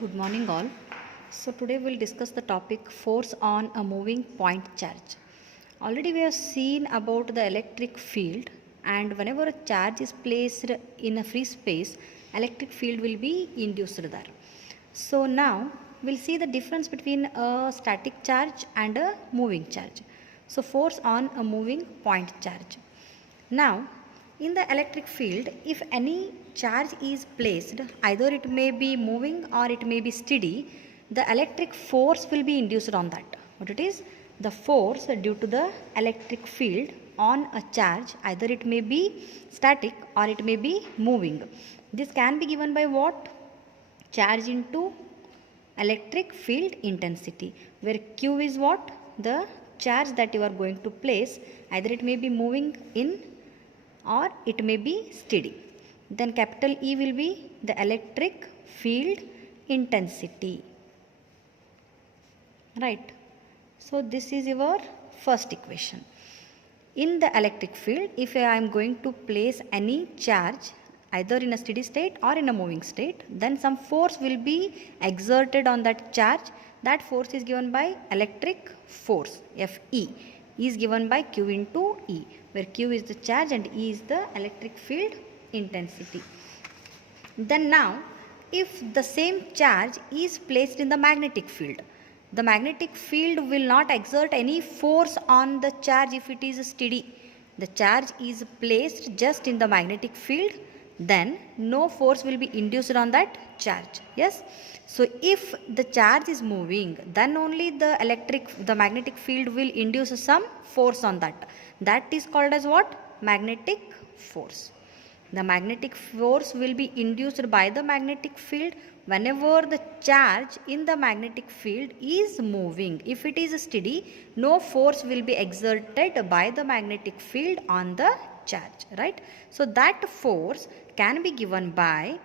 Good morning all. So today we'll discuss the topic force on a moving point charge. Already we have seen about the electric field, and whenever a charge is placed in a free space, electric field will be induced there. So now we'll see the difference between a static charge and a moving charge. So force on a moving point charge. Now, in the electric field, if any charge is placed, either it may be moving or it may be steady, the electric force will be induced on that. What it is? The force due to the electric field on a charge, either it may be static or it may be moving. This can be given by what? Charge into electric field intensity, where Q is what? The charge that you are going to place, either it may be moving in or it may be steady. Then capital E will be the electric field intensity. Right. So this is your first equation. In the electric field, if I am going to place any charge either in a steady state or in a moving state, then some force will be exerted on that charge. That force is given by electric force, Fe, is given by Q into E, where Q is the charge and E is the electric field intensity. Then now, if the same charge is placed in the magnetic field, the magnetic field will not exert any force on the charge if it is steady. The charge is placed just in the magnetic field, then no force will be induced on that charge. Yes. So if the charge is moving, then only the magnetic field will induce some force on that. That is called as what? Magnetic force. The magnetic force will be induced by the magnetic field whenever the charge in the magnetic field is moving. If it is steady, no force will be exerted by the magnetic field on the charge, right? So that force can be given by,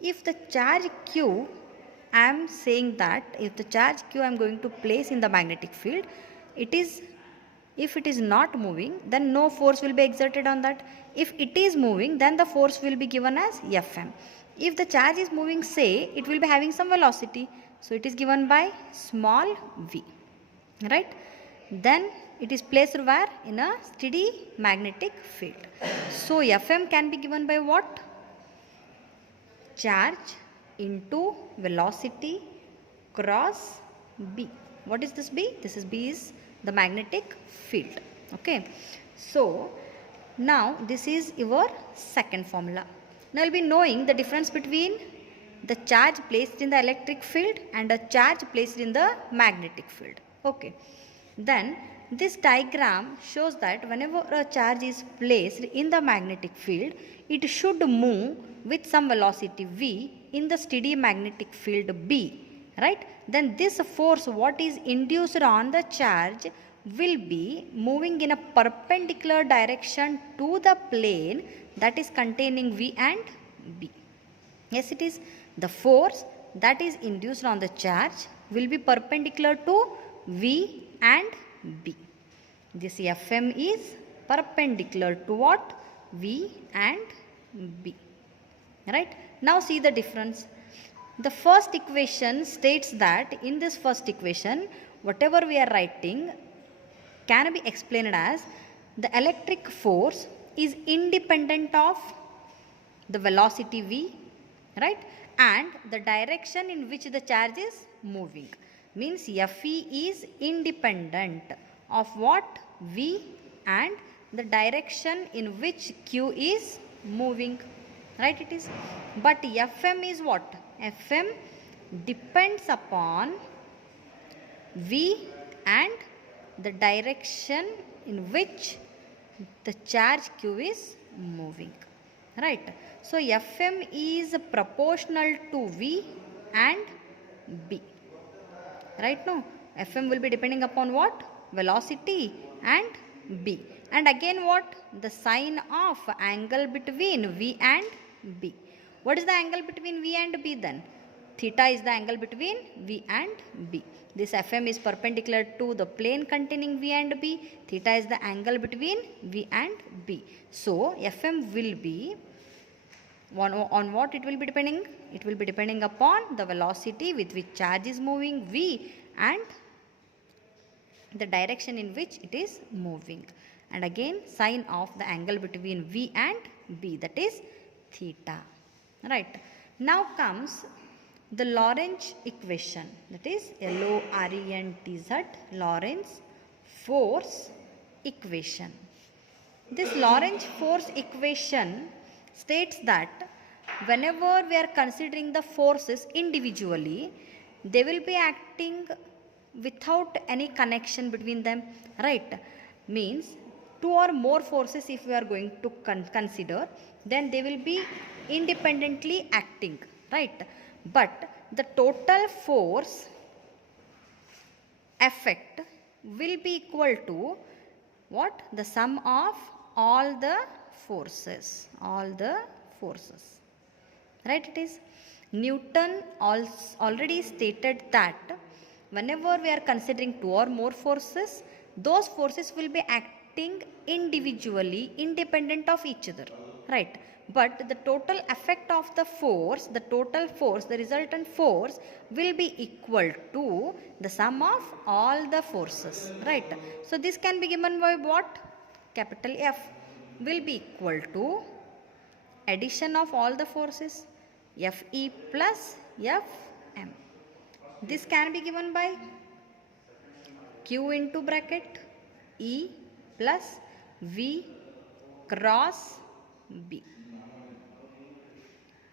if the charge Q, I am saying that if the charge Q I am going to place in the magnetic field, if it is not moving, then no force will be exerted on that. If it is moving, then the force will be given as Fm. If the charge is moving, say, it will be having some velocity. So it is given by small v, right? Then it is placed where? In a steady magnetic field. So Fm can be given by what? Charge into velocity cross B. What is this B? This is B is the magnetic field. Okay. So now this is your second formula. Now you will be knowing the difference between the charge placed in the electric field and a charge placed in the magnetic field. Okay. Then this diagram shows that whenever a charge is placed in the magnetic field, it should move with some velocity v in the steady magnetic field B, right? Then this force what is induced on the charge will be moving in a perpendicular direction to the plane that is containing V and B. Yes, it is. The force that is induced on the charge will be perpendicular to V and B. This Fm is perpendicular to what? V and B. Right? Now see the difference. The first equation states that in this first equation, whatever we are writing can be explained as the electric force is independent of the velocity v, right, and the direction in which the charge is moving. Means Fe is independent of what? V and the direction in which Q is moving, right? It is. But Fm is what? Fm depends upon V and the direction in which the charge Q is moving, right? So Fm is proportional to V and B, right? No, Fm will be depending upon what? Velocity and B, and again what? The sign of angle between V and B. What is the angle between V and B then? Theta is the angle between V and B. This Fm is perpendicular to the plane containing V and B. Theta is the angle between V and B. So Fm will be On what it will be depending? It will be depending upon the velocity with which charge is moving v and the direction in which it is moving, and again sine of the angle between v and b, that is theta. Right. Now comes the Lorentz equation, that is Lorentz, Lorentz force equation. This Lorentz force equation states that whenever we are considering the forces individually, they will be acting without any connection between them, right? Means two or more forces if we are going to consider, then they will be independently acting, right? But the total force effect will be equal to what? The sum of all the forces, right? It is Newton already stated that whenever we are considering two or more forces, those forces will be acting individually, independent of each other, right? But the total effect of the force, the resultant force will be equal to the sum of all the forces, right? So this can be given by what? Capital F will be equal to addition of all the forces, Fe plus Fm. This can be given by Q into bracket E plus V cross B.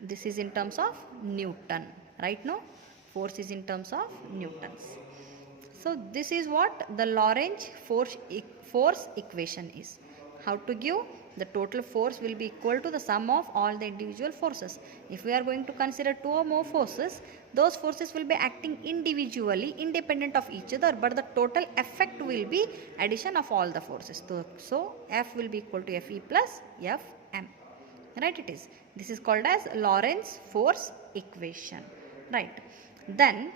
This is in terms of Newton, right? No, force is in terms of Newtons. So this is what the Lorentz force equation is. How to give? The total force will be equal to the sum of all the individual forces. If we are going to consider two or more forces, those forces will be acting individually, independent of each other, but the total effect will be addition of all the forces. So F will be equal to Fe plus Fm, right? It is. This is called as Lorentz force equation, right? Then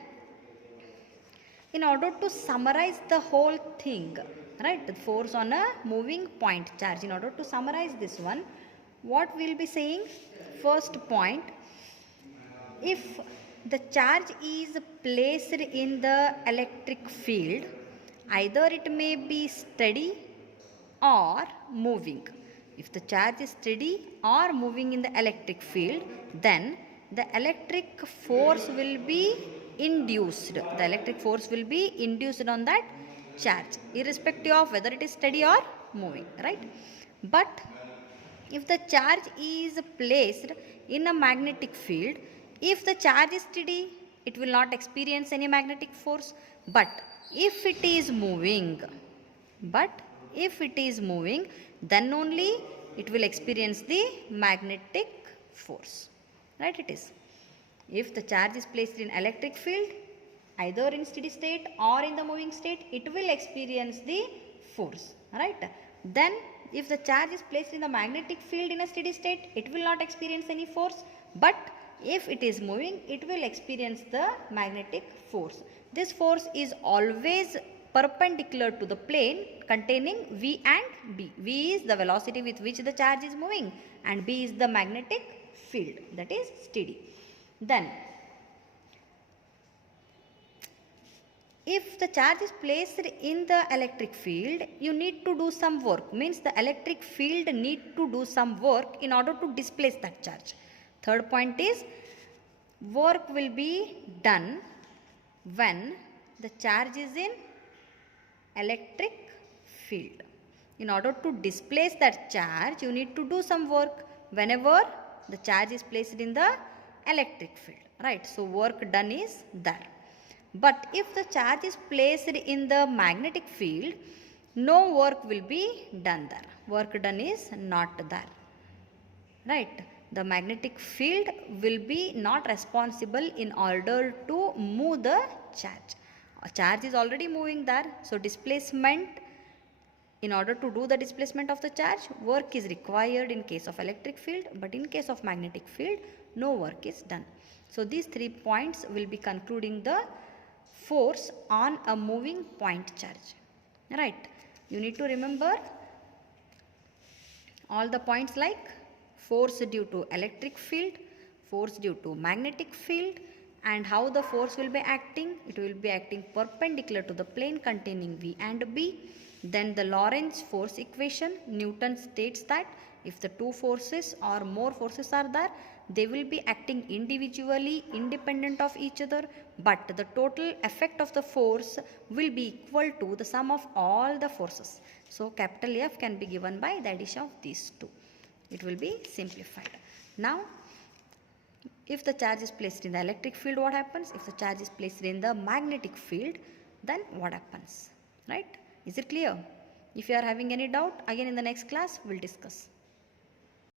in order to summarize the whole thing, right, the force on a moving point charge, in order to summarize this one, what we'll be saying? First point, if the charge is placed in the electric field, either it may be steady or moving. If the charge is steady or moving in the electric field, then the electric force will be induced. The electric force will be induced on that charge, irrespective of whether it is steady or moving, right? But if the charge is placed in a magnetic field, if the charge is steady, it will not experience any magnetic force. But if it is moving, then only it will experience the magnetic force, right? It is. If the charge is placed in electric field, either in steady state or in the moving state, it will experience the force, right? Then if the charge is placed in the magnetic field in a steady state, it will not experience any force, but if it is moving, it will experience the magnetic force. This force is always perpendicular to the plane containing V and B. V is the velocity with which the charge is moving and B is the magnetic field, that is steady. Then if the charge is placed in the electric field, you need to do some work. Means the electric field need to do some work in order to displace that charge. Third point is, work will be done when the charge is in electric field. In order to displace that charge, you need to do some work whenever the charge is placed in the electric field, right? So work done is there. But if the charge is placed in the magnetic field, no work will be done there. Work done is not there, right? The magnetic field will be not responsible in order to move the charge. A charge is already moving there, so displacement, in order to do the displacement of the charge, work is required in case of electric field, but in case of magnetic field, no work is done. So these 3 points will be concluding the force on a moving point charge, right? You need to remember all the points like force due to electric field, force due to magnetic field, and how the force will be acting. It will be acting perpendicular to the plane containing V and B. Then the Lorentz force equation, Newton states that if the two forces or more forces are there, they will be acting individually independent of each other, but the total effect of the force will be equal to the sum of all the forces. So capital F can be given by the addition of these two. It will be simplified. Now if the charge is placed in the electric field, what happens? If the charge is placed in the magnetic field, then what happens? Right? Is it clear? If you are having any doubt, again in the next class we'll discuss.